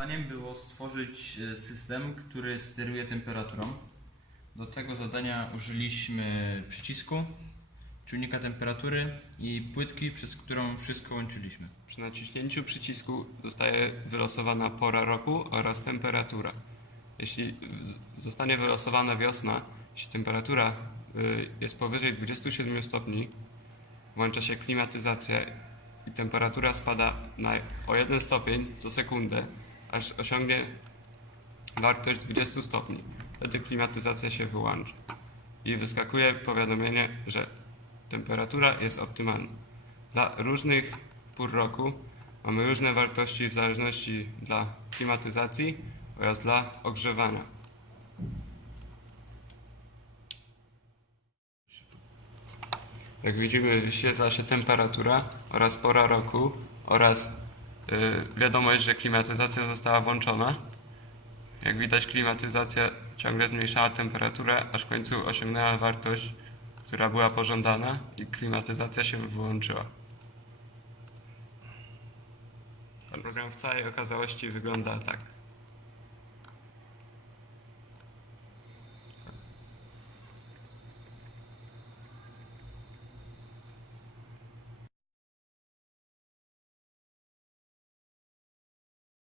Zadaniem było stworzyć e, system, który steruje temperaturą. Do tego zadania użyliśmy przycisku, czujnika temperatury i płytki, przez którą wszystko łączyliśmy. Przy naciśnięciu przycisku zostaje wylosowana pora roku oraz temperatura. Jeśli zostanie wylosowana wiosna, jeśli temperatura y, jest powyżej 27 stopni, włącza się klimatyzacja i temperatura spada na, o 1 stopień co sekundę, aż osiągnie wartość 20 stopni. Wtedy klimatyzacja się wyłącza i wyskakuje powiadomienie, że temperatura jest optymalna. Dla różnych pór roku mamy różne wartości w zależności dla klimatyzacji oraz dla ogrzewania. Jak widzimy wyświetla się temperatura oraz pora roku oraz wiadomość, że klimatyzacja została włączona. Jak widać klimatyzacja ciągle zmniejszała temperaturę, aż w końcu osiągnęła wartość, która była pożądana i klimatyzacja się wyłączyła. Program w całej okazałości wygląda tak.